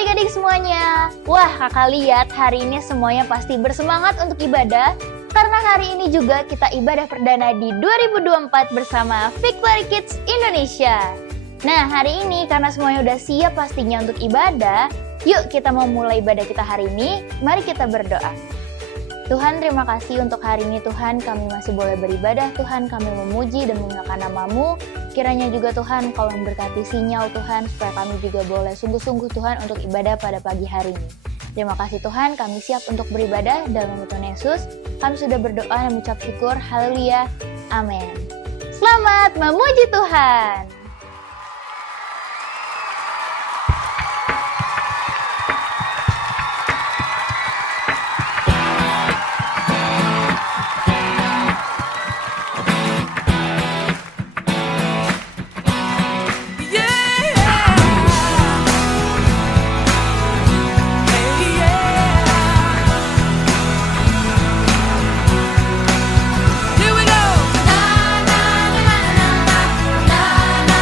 adik-adik semuanya. Wah, kakak lihat hari ini semuanya pasti bersemangat untuk ibadah. Karena hari ini juga kita ibadah perdana di 2024 bersama Victory Kids Indonesia. Nah, hari ini karena semuanya udah siap pastinya untuk ibadah, yuk kita mau mulai ibadah kita hari ini. Mari kita berdoa. Tuhan, terima kasih untuk hari ini Tuhan, kami masih boleh beribadah. Tuhan, kami memuji dan memuliakan nama-Mu. Kiranya juga Tuhan, Kau memberkati sinyal Tuhan, supaya kami juga boleh sungguh-sungguh Tuhan untuk ibadah pada pagi hari ini. Terima kasih Tuhan, kami siap untuk beribadah dalam nama Tuhan Yesus. Kami sudah berdoa dan mengucap syukur. Haleluya. Amin. Selamat memuji Tuhan. Here we go. Na na na na na na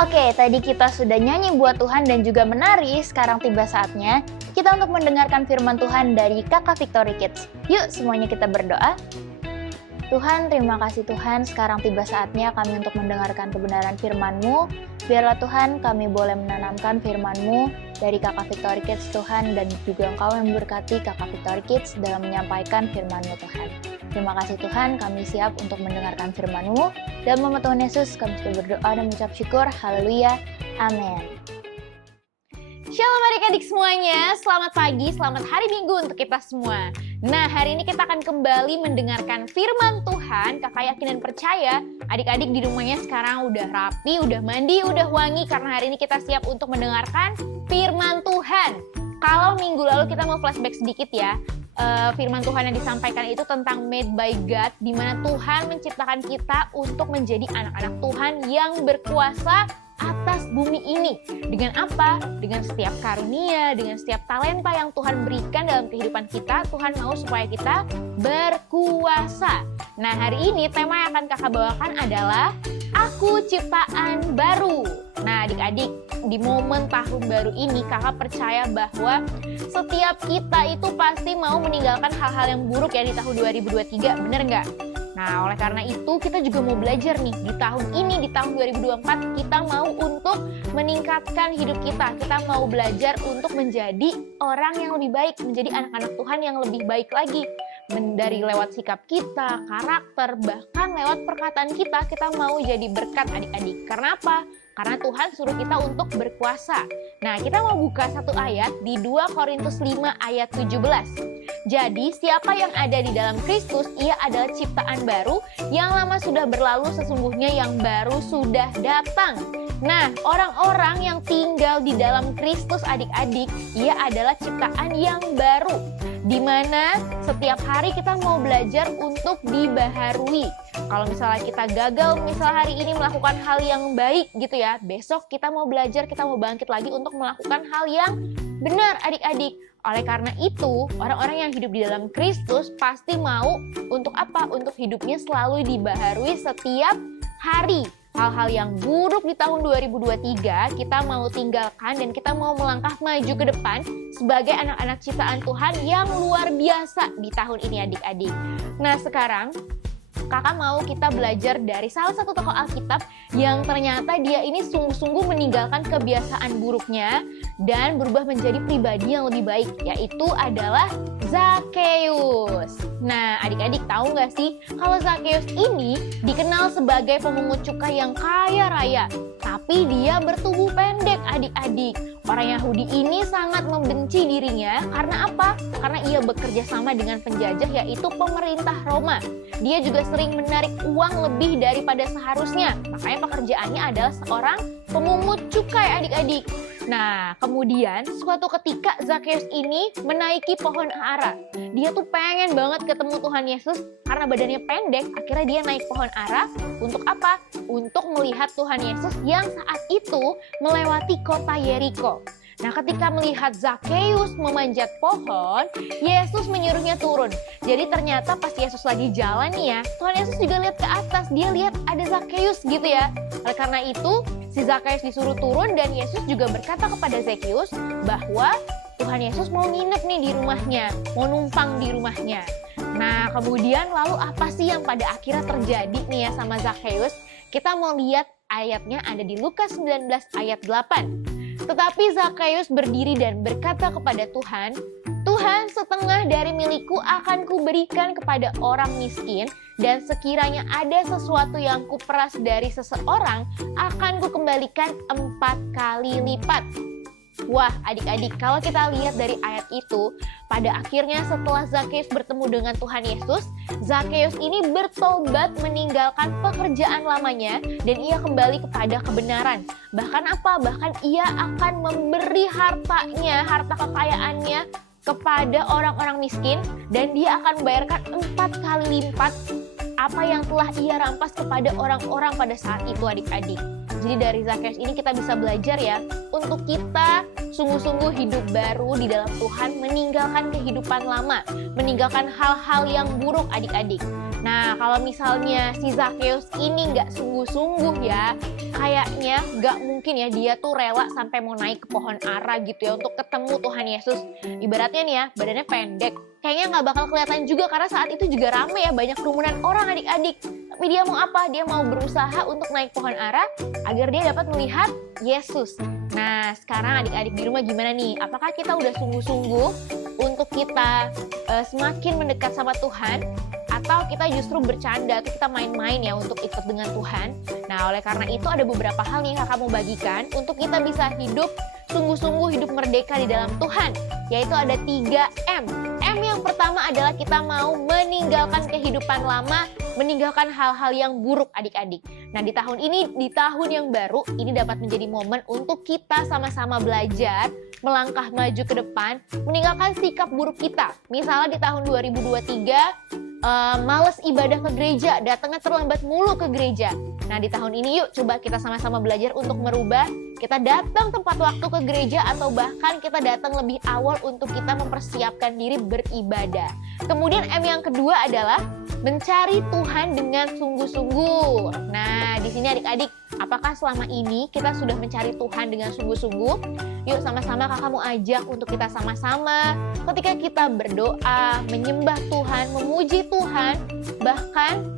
Oke, tadi kita sudah nyanyi buat Tuhan dan juga menari, sekarang tiba saatnya kita untuk mendengarkan firman Tuhan dari Kakak Victory Kids. Yuk semuanya kita berdoa. Tuhan, terima kasih Tuhan, sekarang tiba saatnya kami untuk mendengarkan kebenaran firman-Mu. Biarlah Tuhan kami boleh menanamkan firman-Mu dari Kakak Victory Kids Tuhan, dan juga Engkau yang memberkati Kakak Victory Kids dalam menyampaikan firman-Mu Tuhan. Terima kasih Tuhan, kami siap untuk mendengarkan firman-Mu. Dalam nama Tuhan Yesus kami sudah berdoa dan mengucap syukur. Haleluya. Amin. Shalom adik-adik semuanya, selamat pagi, selamat hari Minggu untuk kita semua. Nah, hari ini kita akan kembali mendengarkan firman Tuhan. Kakak yakin dan percaya adik-adik di rumahnya sekarang udah rapi, udah mandi, udah wangi, karena hari ini kita siap untuk mendengarkan firman Tuhan. Kalau minggu lalu kita mau flashback sedikit ya, firman Tuhan yang disampaikan itu tentang made by God, di mana Tuhan menciptakan kita untuk menjadi anak-anak Tuhan yang berkuasa atas bumi ini. Dengan apa? Dengan setiap karunia, dengan setiap talenta yang Tuhan berikan dalam kehidupan kita, Tuhan mau supaya kita berkuasa. Nah, hari ini tema yang akan kakak bawakan adalah Aku Ciptaan Baru. Nah, adik-adik, di momen tahun baru ini kakak percaya bahwa setiap kita itu pasti mau meninggalkan hal-hal yang buruk ya di tahun 2023, bener nggak? Nah, oleh karena itu kita juga mau belajar nih di tahun ini, di tahun 2024 kita mau untuk meningkatkan hidup kita. Kita mau belajar untuk menjadi orang yang lebih baik, menjadi anak-anak Tuhan yang lebih baik lagi. Dari lewat sikap kita, karakter, bahkan lewat perkataan kita mau jadi berkat adik-adik. Karena apa? Karena Tuhan suruh kita untuk berkuasa. Nah, kita mau buka satu ayat di 2 Korintus 5 ayat 17. Jadi, siapa yang ada di dalam Kristus, ia adalah ciptaan baru, yang lama sudah berlalu, sesungguhnya yang baru sudah datang. Nah, orang-orang yang tinggal di dalam Kristus adik-adik, ia adalah ciptaan yang baru. Di mana setiap hari kita mau belajar untuk dibaharui. Kalau misalnya kita gagal, misalnya hari ini melakukan hal yang baik gitu ya, besok kita mau belajar, kita mau bangkit lagi untuk melakukan hal yang benar adik-adik. Oleh karena itu, orang-orang yang hidup di dalam Kristus pasti mau untuk apa? Untuk hidupnya selalu dibaharui setiap hari. Hal-hal yang buruk di tahun 2023 kita mau tinggalkan dan kita mau melangkah maju ke depan sebagai anak-anak ciptaan Tuhan yang luar biasa di tahun ini adik-adik. Nah, sekarang kakak mau kita belajar dari salah satu tokoh Alkitab yang ternyata dia ini sungguh-sungguh meninggalkan kebiasaan buruknya dan berubah menjadi pribadi yang lebih baik, yaitu adalah Zakheus. Nah, adik-adik tahu nggak sih kalau Zakheus ini dikenal sebagai pemungut cukai yang kaya raya, tapi dia bertubuh pendek adik-adik. Orang Yahudi ini sangat membenci dirinya karena apa? Karena ia bekerja sama dengan penjajah, yaitu pemerintah Roma. Dia juga sering menarik uang lebih daripada seharusnya. Makanya pekerjaannya adalah seorang pemungut cukai adik-adik. Nah, kemudian suatu ketika Zakheus ini menaiki pohon ara. Dia tuh pengen banget ketemu Tuhan Yesus karena badannya pendek. Akhirnya dia naik pohon ara untuk apa? Untuk melihat Tuhan Yesus yang saat itu melewati kota Yeriko. Nah, ketika melihat Zakheus memanjat pohon, Yesus menyuruhnya turun. Jadi ternyata pas Yesus lagi jalan nih ya, Tuhan Yesus juga lihat ke atas. Dia lihat ada Zakheus gitu ya. Oleh karena itu, si Zakheus disuruh turun dan Yesus juga berkata kepada Zakheus bahwa Tuhan Yesus mau nginep nih di rumahnya, mau numpang di rumahnya. Nah, kemudian lalu apa sih yang pada akhirnya terjadi nih ya sama Zakheus? Kita mau lihat ayatnya ada di Lukas 19 ayat 8. Tetapi Zakheus berdiri dan berkata kepada Tuhan, Tuhan, setengah dari milikku akan kuberikan kepada orang miskin, dan sekiranya ada sesuatu yang kuperas dari seseorang, akan kukembalikan 4 kali lipat. Wah, adik-adik, kalau kita lihat dari ayat itu, pada akhirnya setelah Zakheus bertemu dengan Tuhan Yesus, Zakheus ini bertobat meninggalkan pekerjaan lamanya dan ia kembali kepada kebenaran. Bahkan apa? Bahkan ia akan memberi hartanya, harta kekayaannya kepada orang-orang miskin, dan dia akan membayarkan 4 kali lipat apa yang telah ia rampas kepada orang-orang pada saat itu adik-adik. Jadi dari Zakheus ini kita bisa belajar ya, untuk kita sungguh-sungguh hidup baru di dalam Tuhan, meninggalkan kehidupan lama, meninggalkan hal-hal yang buruk adik-adik. Nah, kalau misalnya si Zakheus ini nggak sungguh-sungguh ya, kayaknya nggak mungkin ya dia tuh rela sampai mau naik ke pohon ara gitu ya untuk ketemu Tuhan Yesus. Ibaratnya nih ya, badannya pendek, kayaknya nggak bakal kelihatan juga karena saat itu juga rame ya, banyak kerumunan orang adik-adik. Tapi dia mau apa? Dia mau berusaha untuk naik pohon ara agar dia dapat melihat Yesus. Nah, sekarang adik-adik di rumah gimana nih? Apakah kita udah sungguh-sungguh untuk kita semakin mendekat sama Tuhan? Atau kita justru bercanda, atau kita main-main ya untuk ikut dengan Tuhan. Nah, oleh karena itu ada beberapa hal nih yang kakak mau bagikan untuk kita bisa hidup sungguh-sungguh, hidup merdeka di dalam Tuhan. Yaitu ada 3 M. M yang pertama adalah kita mau meninggalkan kehidupan lama, meninggalkan hal-hal yang buruk adik-adik. Nah, di tahun ini, di tahun yang baru, ini dapat menjadi momen untuk kita sama-sama belajar, melangkah maju ke depan, meninggalkan sikap buruk kita. Misalnya di tahun 2023, males ibadah ke gereja, datangnya terlambat mulu ke gereja. Nah, di tahun ini yuk coba kita sama-sama belajar untuk merubah. Kita datang tepat waktu ke gereja atau bahkan kita datang lebih awal untuk kita mempersiapkan diri beribadah. Kemudian M yang kedua adalah mencari Tuhan dengan sungguh-sungguh. Nah, di sini adik-adik, apakah selama ini kita sudah mencari Tuhan dengan sungguh-sungguh? Yuk sama-sama kakak mau ajak untuk kita sama-sama ketika kita berdoa, menyembah Tuhan, memuji Tuhan, bahkan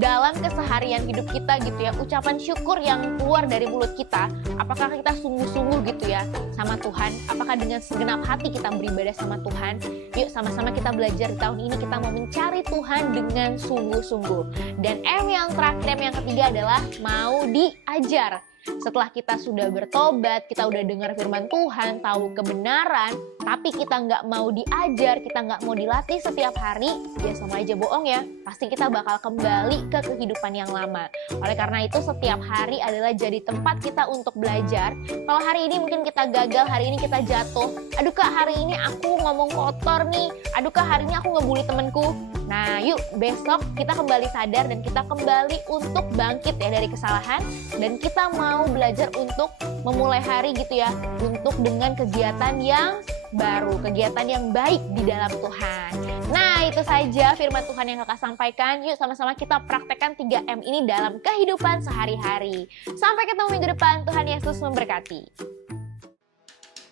dalam keseharian hidup kita gitu ya, ucapan syukur yang keluar dari mulut kita, apakah kita sungguh-sungguh gitu ya sama Tuhan? Apakah dengan segenap hati kita beribadah sama Tuhan? Yuk sama-sama kita belajar di tahun ini, kita mau mencari Tuhan dengan sungguh-sungguh. Dan M yang terakhir, M yang ketiga adalah mau diajar. Setelah kita sudah bertobat, kita udah dengar firman Tuhan, tahu kebenaran, tapi kita nggak mau diajar, kita nggak mau dilatih setiap hari, ya sama aja bohong ya. Pasti kita bakal kembali ke kehidupan yang lama. Oleh karena itu setiap hari adalah jadi tempat kita untuk belajar. Kalau hari ini mungkin kita gagal, hari ini kita jatuh. Aduh kak, hari ini aku ngomong kotor nih. Aduh kak, hari ini aku ngebully temenku. Nah yuk besok kita kembali sadar dan kita kembali untuk bangkit ya dari kesalahan. Dan kita mau belajar untuk memulai hari gitu ya, untuk dengan kegiatan yang baru, kegiatan yang baik di dalam Tuhan. Nah itu saja firman Tuhan yang kakak sampaikan. Yuk sama-sama kita praktekkan 3M ini dalam kehidupan sehari-hari. Sampai ketemu minggu depan, Tuhan Yesus memberkati.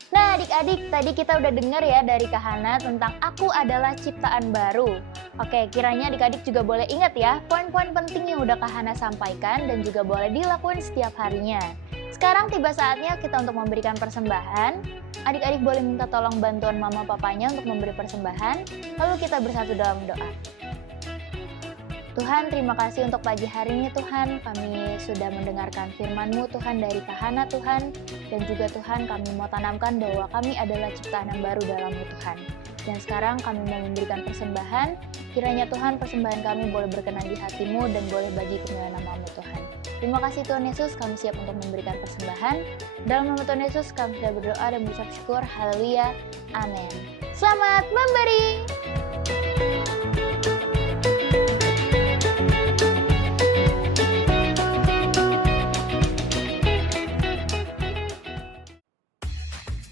Nah adik-adik, tadi kita udah dengar ya dari Kak Hana tentang aku adalah ciptaan baru. Oke, kiranya adik-adik juga boleh ingat ya poin-poin penting yang udah Kak Hana sampaikan dan juga boleh dilakuin setiap harinya. Sekarang tiba saatnya kita untuk memberikan persembahan. Adik-adik boleh minta tolong bantuan mama papanya untuk memberi persembahan. Lalu kita bersatu dalam doa. Tuhan, terima kasih untuk pagi hari ini Tuhan, kami sudah mendengarkan firman-Mu Tuhan dari Kak Hana Tuhan, dan juga Tuhan kami mau tanamkan bahwa kami adalah ciptaan yang baru dalam-Mu Tuhan. Dan sekarang kami mau memberikan persembahan, kiranya Tuhan persembahan kami boleh berkenan di hati-Mu dan boleh bagi kemuliaan nama-Mu Tuhan. Terima kasih Tuhan Yesus, kami siap untuk memberikan persembahan. Dalam nama Tuhan Yesus kami sudah berdoa dan mengucap syukur, haleluya, amin. Selamat memberi!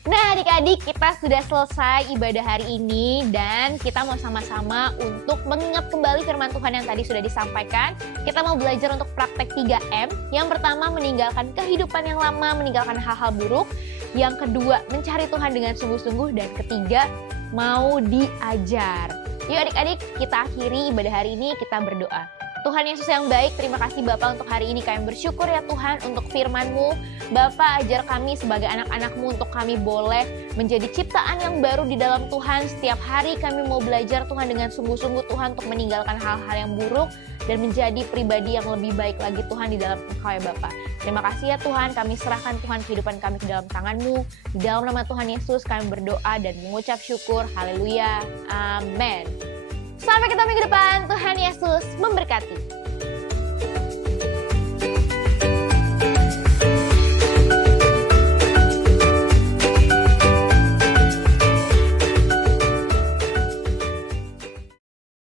Nah adik-adik, kita sudah selesai ibadah hari ini dan kita mau sama-sama untuk mengingat kembali firman Tuhan yang tadi sudah disampaikan. Kita mau belajar untuk praktek 3M. Yang pertama, meninggalkan kehidupan yang lama, meninggalkan hal-hal buruk. Yang kedua, mencari Tuhan dengan sungguh-sungguh. Dan ketiga, mau diajar. Yuk adik-adik, kita akhiri ibadah hari ini, kita berdoa. Tuhan Yesus yang baik, terima kasih Bapa untuk hari ini. Kami bersyukur ya Tuhan untuk firman-Mu. Bapa, ajar kami sebagai anak-anak-Mu untuk kami boleh menjadi ciptaan yang baru di dalam Tuhan. Setiap hari kami mau belajar Tuhan dengan sungguh-sungguh Tuhan untuk meninggalkan hal-hal yang buruk dan menjadi pribadi yang lebih baik lagi Tuhan di dalam Engkau ya Bapa. Terima kasih ya Tuhan, kami serahkan Tuhan kehidupan kami ke dalam tangan-Mu. Di dalam nama Tuhan Yesus kami berdoa dan mengucap syukur. Haleluya. Amin. Sampai ketemu minggu depan. Tuhan Yesus memberkati.